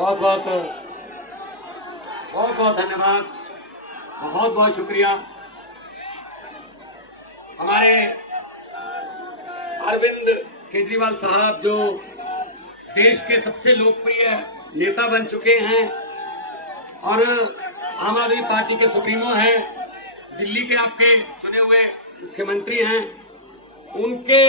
बहुत बहुत बहुत बहुत धन्यवाद, बहुत बहुत शुक्रिया। हमारे अरविंद केजरीवाल साहब जो देश के सबसे लोकप्रिय नेता बन चुके हैं और आम आदमी पार्टी के सुप्रीमो हैं, दिल्ली के आपके चुने हुए मुख्यमंत्री हैं, उनके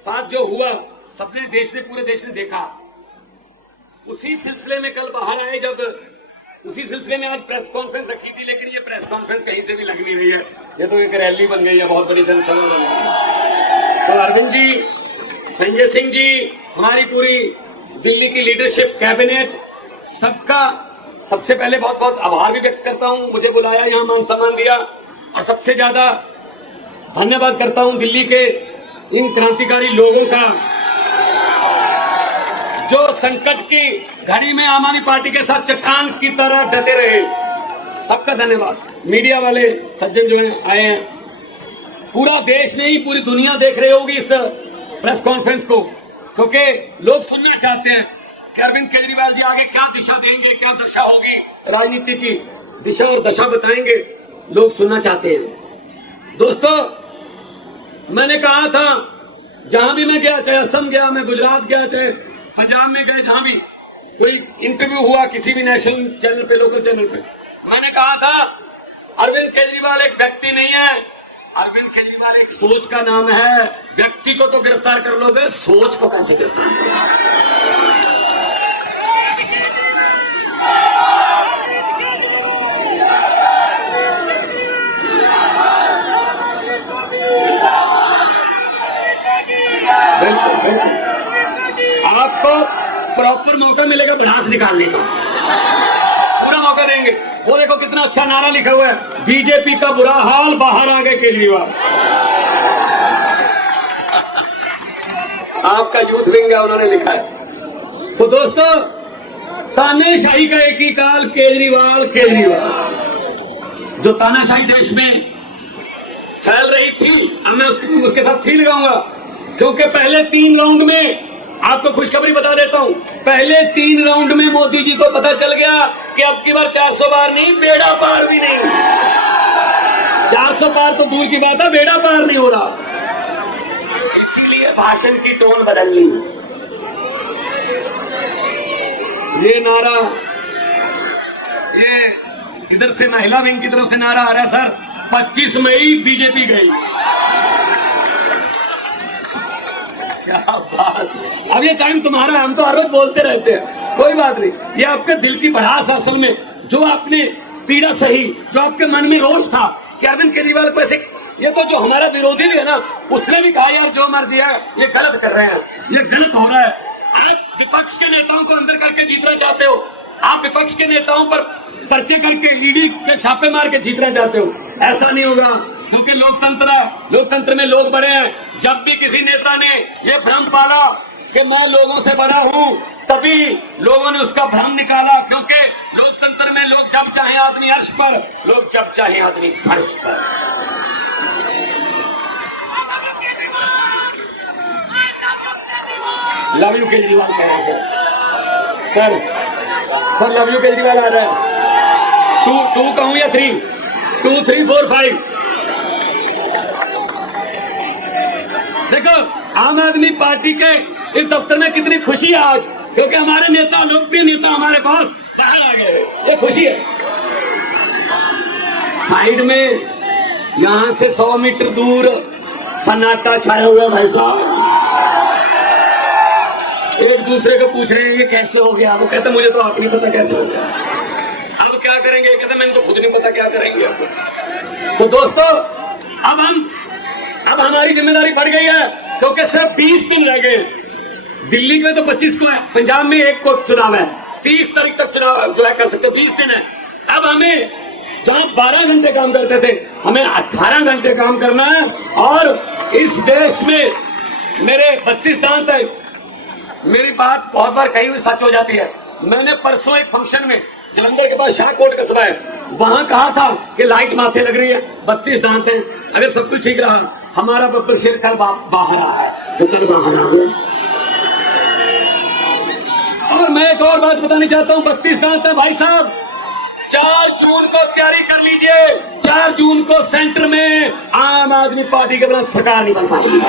साथ जो हुआ सबने पूरे देश ने देखा। उसी सिलसिले में कल बाहर आए, जब उसी सिलसिले में आज प्रेस कॉन्फ्रेंस रखी थी, लेकिन ये प्रेस कॉन्फ्रेंस कहीं से भी लग नहीं रही है, ये तो एक रैली बन गई है, बहुत बड़ी जनसभा बन गई है। तो अरविंद जी, संजय सिंह जी, हमारी पूरी दिल्ली की लीडरशिप, कैबिनेट, सबका सबसे पहले बहुत बहुत आभार भी व्यक्त करता हूं। मुझे बुलाया, यहाँ मान सम्मान दिया, और सबसे ज्यादा धन्यवाद करता हूं दिल्ली के इन क्रांतिकारी लोगों का जो संकट की घड़ी में आम आदमी पार्टी के साथ चट्टान की तरह डटे रहे। सबका धन्यवाद। मीडिया वाले सज्जन जो हैं आए हैं, पूरा देश नहीं पूरी दुनिया देख रही होगी इस प्रेस कॉन्फ्रेंस को, क्योंकि लोग सुनना चाहते हैं कि अरविंद केजरीवाल जी आगे क्या दिशा देंगे, क्या दशा होगी, राजनीति की दिशा और दशा बताएंगे, लोग सुनना चाहते हैं। दोस्तों, मैंने कहा था जहां भी मैं गया, चाहे असम गया, मैं गुजरात गया, चाहे पंजाब में गए, जहां भी कोई इंटरव्यू हुआ किसी भी नेशनल चैनल पे, लोकल चैनल पे, मैंने कहा था अरविंद केजरीवाल एक व्यक्ति नहीं है, अरविंद केजरीवाल एक सोच का नाम है। व्यक्ति को तो गिरफ्तार कर लोगे, सोच को कैसे गिरफ्तार करोगे? बिल्कुल बिल्कुल, आपको प्रॉपर मौका मिलेगा भड़ास निकालने का, पूरा मौका देंगे। वो देखो कितना अच्छा नारा लिखा हुआ है, बीजेपी का बुरा हाल, बाहर आ गए केजरीवाल। आपका यूथ विंग है, उन्होंने लिखा है। तो दोस्तों, तानाशाही का एक ही काल, केजरीवाल केजरीवाल। जो तानाशाही देश में फैल रही थी, अब मैं उसके साथ थी लगाऊंगा, क्योंकि पहले 3 राउंड में, आपको खुशखबरी बता देता हूं, पहले 3 राउंड में मोदी जी को पता चल गया कि अब की बार 400 पार नहीं, बेड़ा पार भी नहीं। 400 पार तो दूर की बात है, बेड़ा पार नहीं हो रहा। इसीलिए भाषण की टोन बदल ली। ये नारा, ये इधर से महिला विंग की तरफ से नारा आ रहा है, सर 25 मई बीजेपी गई। क्या बात, अब ये टाइम तुम्हारा है, हम तो हर रोज बोलते रहते हैं, कोई बात नहीं। ये आपके दिल की भड़ास, असल में जो आपने पीड़ा सही, जो आपके मन में रोष था कि अरविंद केजरीवाल को ऐसे, ये तो जो हमारा विरोधी भी है ना, उसने भी कहा यार जो मर्जी है, ये गलत कर रहे हैं, ये गलत हो रहा है। आप विपक्ष के नेताओं को अंदर करके जीतना चाहते हो, आप विपक्ष के नेताओं पर पर्चे करके, ईडी के छापे मार के जीतना चाहते हो, ऐसा नहीं होगा, क्योंकि लोकतंत्र में लोग बड़े हैं। जब भी किसी नेता ने ये भ्रम पाला कि मैं लोगों से बड़ा हूं, तभी लोगों ने उसका भ्रम निकाला, क्योंकि लोकतंत्र में लोग जब चाहे आदमी अर्श पर, लोग जब चाहे आदमी फर्श पर। लव यू केजरीवाल कह रहे sir, sir love you Kejriwal आ रहा है। 2 कहूं या 3? 2 3 4 5। देखो, आम आदमी पार्टी के इस दफ्तर में कितनी खुशी है आज, क्योंकि हमारे नेता, लोकप्रिय नेता हमारे पास बाहर आ गए, ये खुशी है। साइड में यहां से 100 मीटर दूर सन्नाटा छाया हुआ है भाई साहब, एक दूसरे को पूछ रहे हैं ये कैसे हो गया। वो कहते मुझे तो आप नहीं पता कैसे हो गया, अब क्या करेंगे, कहते मैंने तो खुद नहीं पता क्या करेंगे। तो दोस्तों, अब हमारी जिम्मेदारी बढ़ गई है, क्योंकि सिर्फ 20 दिन रह गए। दिल्ली में तो 25 को है, पंजाब में 1 को चुनाव है, 30 तारीख तक चुनाव जो है कर सकते, 20 दिन है। अब हमें जहां 12 घंटे काम करते थे, हमें 18 घंटे काम करना है। और इस देश में मेरे 32 दांत है, मेरी बात बहुत बार कही हुई सच हो जाती है। मैंने परसों एक फंक्शन में, जलंधर के पास शाहकोट कस्बा है, वहां कहा था कि लाइट माथे लग रही है, 32 दांत है, अगर सब कुछ ठीक रहा, हमारा बब्बर शेर कल बाहर आया है, तो कल बाहर आ गया। और मैं एक और बात बताना चाहता हूं, 32 दांत है भाई साहब। 4 जून को तैयारी कर लीजिए, 4 जून को सेंटर में आम आदमी पार्टी के बिना सरकार नहीं बन पाएगी,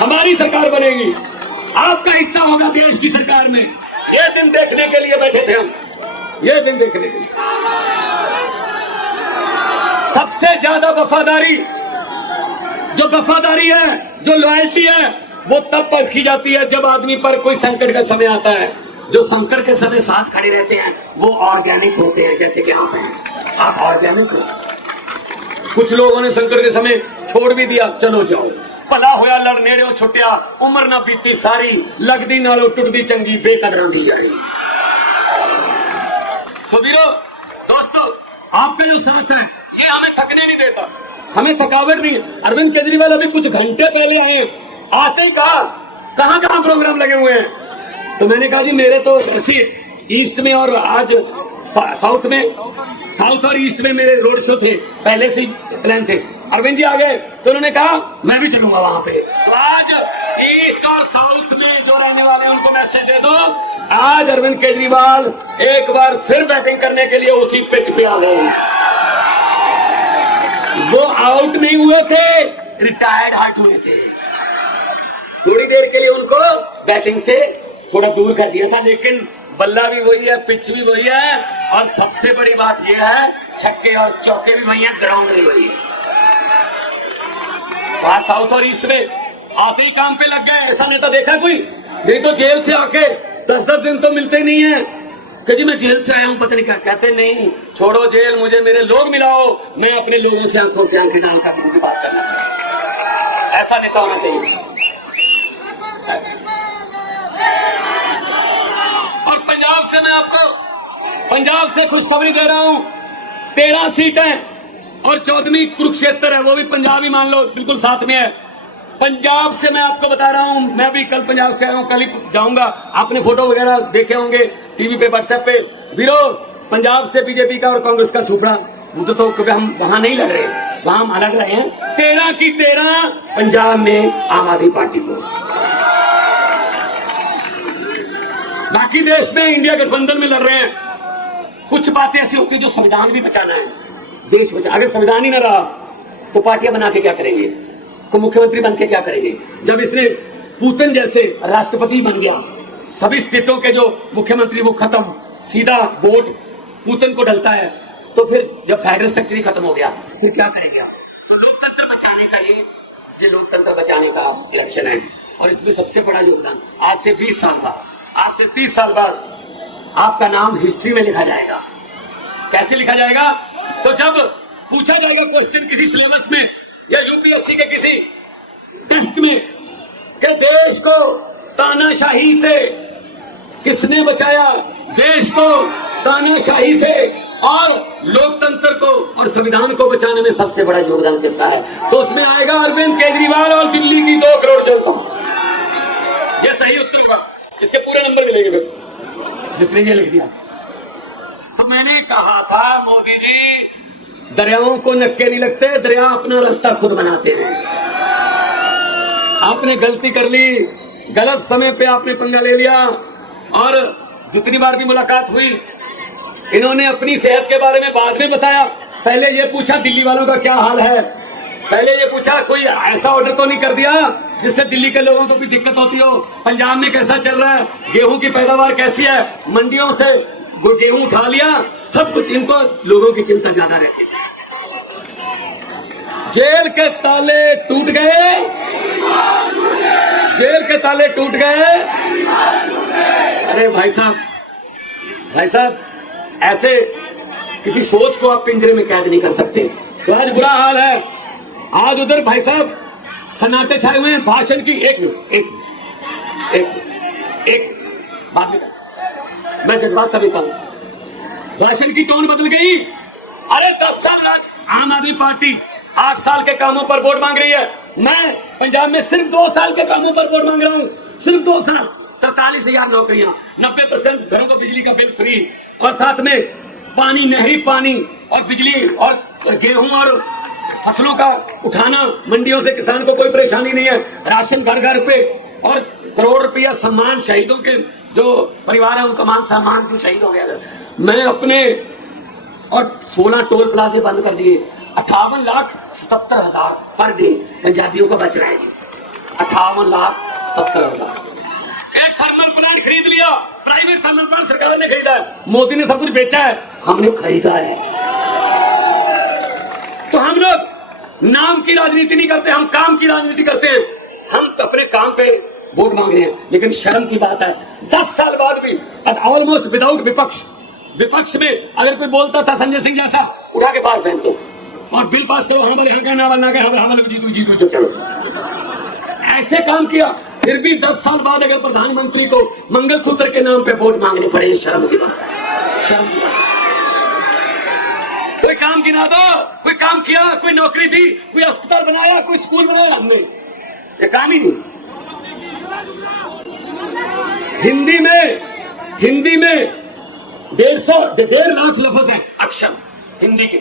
हमारी सरकार बनेगी, आपका हिस्सा होगा देश की सरकार में। ये दिन देखने के लिए बैठे थे हम, ये दिन देखने के लिए। सबसे ज्यादा वफादारी, जो वफादारी है, जो लॉयल्टी है, वो तब परखी जाती है जब आदमी पर कोई संकट का समय आता है। जो संकट के समय साथ खड़े रहते हैं वो ऑर्गेनिक होते हैं, जैसे कि आप हैं, आप ऑर्गेनिक हो। कुछ लोगों ने संकट के समय छोड़ भी दिया, चलो जाओ भला होया लड़ने रहो छुट्टिया, उम्र ना बीती सारी, लगदी नालों टुटदी चंगी बेकदरां दी जाए। सुधीरो दोस्तों, आपका जो साथ है ये हमें थकने नहीं देता, हमें थकावट नहीं है। अरविंद केजरीवाल अभी कुछ घंटे पहले आए, आते ही कहा कहां कहां प्रोग्राम लगे हुए हैं, तो मैंने कहा जी मेरे तो ऐसी ईस्ट में और आज साउथ में, साउथ और ईस्ट में मेरे रोड शो थे, पहले से प्लान थे। अरविंद जी आ गए तो उन्होंने कहा मैं भी चलूंगा वहां पे। तो आज ईस्ट और साउथ में जो रहने वाले हैं उनको मैसेज दे दो, आज अरविंद केजरीवाल एक बार फिर बैटिंग करने के लिए उसी पिच पे आ गए। वो आउट नहीं हुए थे, रिटायर्ड हट हुए थे। थोड़ी देर के लिए उनको बैटिंग से थोड़ा दूर कर दिया था, लेकिन बल्ला भी वही है, पिच भी वही है, और सबसे बड़ी बात यह है छक्के और चौके भी वही है, ग्राउंड भी वही है। वहां साउथ और ईस्ट में आते ही काम पे लग गए। ऐसा नेता देखा कोई? नहीं तो जेल से आके 10-10 दिन तो मिलते नहीं है कि जी मैं जेल से आया हूं, पता नहीं क्या कहते। नहीं, छोड़ो जेल, मुझे मेरे लोग मिलाओ, मैं अपने लोगों से आंखों से आंखें डालकर उनकी बात करना। ऐसा नेता होना चाहिए। और पंजाब से मैं आपको, पंजाब से खुशखबरी दे रहा हूं, 13 सीटें और 14वीं कुरुक्षेत्र है, वो भी पंजाब ही मान लो, बिल्कुल साथ में है। पंजाब से मैं आपको बता रहा हूं, मैं भी कल पंजाब से आया हूं, कल ही जाऊंगा। आपने फोटो वगैरह देखे होंगे टीवी पे, व्हाट्सएप पे। वीरो, पंजाब से बीजेपी का और कांग्रेस का सुपड़ा मुद्दा, तो क्योंकि हम वहां नहीं लड़ रहे, वहां हम अलग रहे हैं। 13 की 13 पंजाब में आम आदमी पार्टी को। बाकी देश में इंडिया गठबंधन में लड़ रहे हैं। कुछ बातें ऐसी होती है जो संविधान भी बचाना है, देश बचा। अगर संविधान ही ना रहा तो पार्टियां बना के क्या करेंगे, को मुख्यमंत्री बन के क्या करेंगे। जब इसने पुतिन जैसे राष्ट्रपति बन गया, सभी स्टेटों के जो मुख्यमंत्री वो खत्म, सीधा वोट पुतिन को डलता है, तो फिर जब फेडरल स्ट्रक्चर ही खत्म हो गया फिर क्या करेंगे। तो लोकतंत्र बचाने का ये लोकतंत्र बचाने का इलेक्शन है। और इसमें सबसे बड़ा योगदान, आज से 20 साल बाद, आज से 30 साल बाद आपका नाम हिस्ट्री में लिखा जाएगा। कैसे लिखा जाएगा? तो जब पूछा जाएगा क्वेश्चन किसी सिलेबस में या यूपीएससी के किसी टेस्ट में कि देश को तानाशाही से किसने बचाया, देश को तानाशाही से और लोकतंत्र को और संविधान को बचाने में सबसे बड़ा योगदान किसका है, तो उसमें आएगा अरविंद केजरीवाल और दिल्ली की 2 करोड़ जनता। यह सही उत्तर होगा, इसके पूरे नंबर मिलेंगे फिर जिसने ये लिख दिया। तो मैंने कहा था मोदी जी, दरियाओं को नक्के नहीं लगते, दरिया अपना रास्ता खुद बनाते हैं। आपने गलती कर ली, गलत समय पे आपने पंगा ले लिया, और जितनी बार भी मुलाकात हुई इन्होंने अपनी सेहत के बारे में बाद में बताया। पहले ये पूछा दिल्ली वालों का क्या हाल है, पहले ये पूछा कोई ऐसा ऑर्डर तो नहीं कर दिया जिससे दिल्ली के लोगों को भी दिक्कत होती हो, पंजाब में कैसा चल रहा है, गेहूं की पैदावार कैसी है, मंडियों से गेहूं उठा लिया, सब कुछ। इनको लोगों की चिंता ज्यादा रहती है। जेल के ताले टूट गए, जेल के ताले टूट गए। अरे भाई साहब ऐसे किसी सोच को आप पिंजरे में कैद नहीं कर सकते। तो आज बुरा हाल है। आज उधर भाई साहब सन्नाटे छाए हुए हैं भाषण की। एक बात में मैं जज्बात समझता हूं, भाषण की टोन बदल गई। अरे 10 साल आज आम आदमी पार्टी 8 साल के कामों पर वोट मांग रही है। मैं पंजाब में सिर्फ 2 साल के कामों पर वोट मांग रहा हूं, सिर्फ 2 साल। 43,000 नौकरियां, 90% घरों को बिजली का बिल फ्री, और साथ में पानी, नहरी पानी और बिजली और गेहूं और फसलों का उठाना, मंडियों से किसान को कोई परेशानी नहीं है, राशन घर घर पे, और करोड़ रुपया सम्मान शहीदों के जो परिवार है उनका मान सम्मान जो शहीद हो गया। मैं अपने और 16 टोल प्लाजे बंद कर दिए। 58,77,000 पर डे पंजाबियों का बच रहा है जी। 58,77,000। एक थर्मल प्लांट खरीद लिया, प्राइवेट थर्मल प्लांट सरकार ने खरीदा है। मोदी ने सब कुछ बेचा है, हमने खरीदा है। तो हम लोग नाम की राजनीति नहीं करते, हम काम की राजनीति करते हैं। हम अपने काम पे वोट मांग रहे हैं, लेकिन शर्म की बात है 10 साल बाद भी ऑलमोस्ट विदाउट विपक्ष में अगर कोई बोलता था संजय सिंह जैसा, उठा के बाहर फेंक दो और बिल पास करो, हमारे यहाँ का ना बनना का हमारे जीतू चलो। ऐसे काम किया, फिर भी 10 साल बाद अगर प्रधानमंत्री को मंगलसूत्र के नाम पे वोट मांगने पड़े, शर्म की बात। कोई काम गिना दो, कोई काम किया, कोई नौकरी दी, कोई अस्पताल बनाया, कोई स्कूल बनाया, हमने ये काम ही नहीं। हिंदी में 1.5 लाख लफ्ज है अक्षर हिंदी के।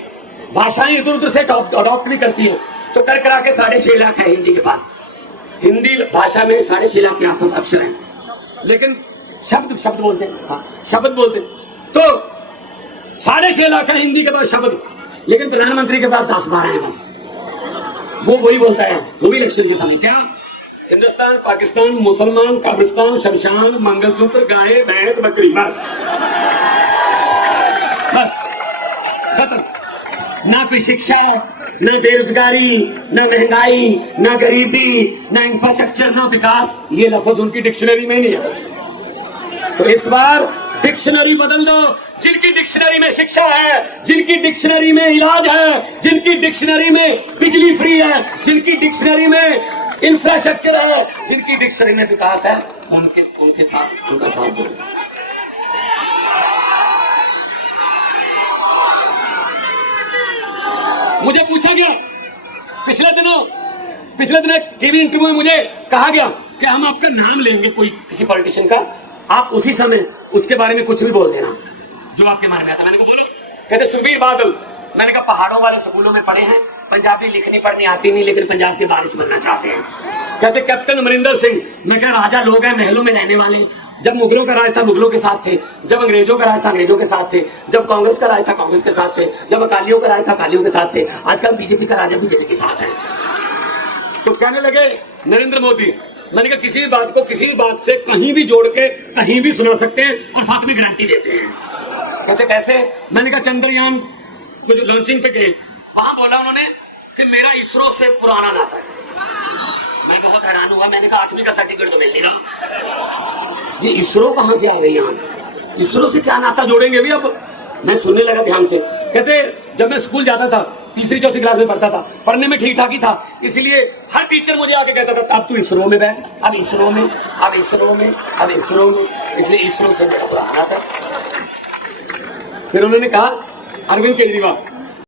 भाषाएं इधर उधर से अडॉप्ट भी करती है, तो कर करा के 6.5 लाख है हिंदी के पास। हिंदी भाषा में 6.5 लाख के आसपास अक्षर है, लेकिन शब्द बोलते हैं। हाँ, शब्द बोलते तो 6.5 लाख है हिंदी के पास शब्द, लेकिन प्रधानमंत्री के पास 10-12 है बस। वो वही बोलता है, वो भी इलेक्शन के समय क्या हिंदुस्तान, पाकिस्तान, मुसलमान, काब्रिस्तान, शमशान, मंगलसूत्र, गाय, भैंस, बकरी, बस खत्म। ना कोई शिक्षा, ना बेरोजगारी, ना महंगाई, ना गरीबी, ना इंफ्रास्ट्रक्चर, ना विकास। ये लफ्ज उनकी डिक्शनरी में नहीं है। तो इस बार डिक्शनरी बदल दो। जिनकी डिक्शनरी में शिक्षा है, जिनकी डिक्शनरी में इलाज है, जिनकी डिक्शनरी में बिजली फ्री है, जिनकी डिक्शनरी में इंफ्रास्ट्रक्चर है, जिनकी डिक्शनरी में विकास है, उनके साथ उनका साथ दो। मुझे पूछा गया पिछले दिनों टीवी इंटरव्यू में मुझे कहा गया कि हम आपका नाम लेंगे कोई किसी पॉलिटिशियन का, आप उसी समय उसके बारे में कुछ भी बोल देना जो आपके मन में आता। मैंने कहा बोलो। कहते सुखबीर बादल। मैंने कहा पहाड़ों वाले स्कूलों में पढ़े हैं, पंजाबी लिखनी पढ़नी आती नहीं, लेकिन पंजाब के बारिश बनना चाहते हैं। कहते कैप्टन अमरिंदर सिंह। मैं कहा राजा लोग हैं, महलों में रहने वाले। जब मुगलों का राज था मुगलों के साथ थे, जब अंग्रेजों का राज था अंग्रेजों के साथ थे, जब कांग्रेस का राज था कांग्रेस के साथ थे, जब अकालियों का राज था अकालियों के साथ थे, आजकल बीजेपी का राज है बीजेपी के साथ है। तो कहने लगे नरेंद्र मोदी। मैंने कहा किसी भी बात को किसी भी बात से कहीं भी जोड़ के कहीं भी सुना सकते हैं और साथ में गारंटी देते हैं। कहते कैसे? मैंने कहा चंद्रयान को जो लॉन्चिंग पे गए, वहां बोला उन्होंने कि मेरा इसरो से पुराना नाता है। मैं बहुत हैरान हुआ। मैंने कहा 8वीं का सर्टिफिकेट तो मिल लेगा, ये इसरो कहां से आ गई यहाँ? इसरो से क्या नाता जोड़ेंगे भी? अब मैं सुनने लगा ध्यान से। कहते जब मैं स्कूल जाता था, 3री-4थी क्लास में पढ़ता था, पढ़ने में ठीक ठाक ही था, इसलिए हर टीचर मुझे आके कहता था अब तू इसरो में बैठ, अब इसरो में, अब इसरो में, अब इसरो में, इसलिए इसरो से मेरा पुराना था। फिर उन्होंने कहा अरविंद केजरीवाल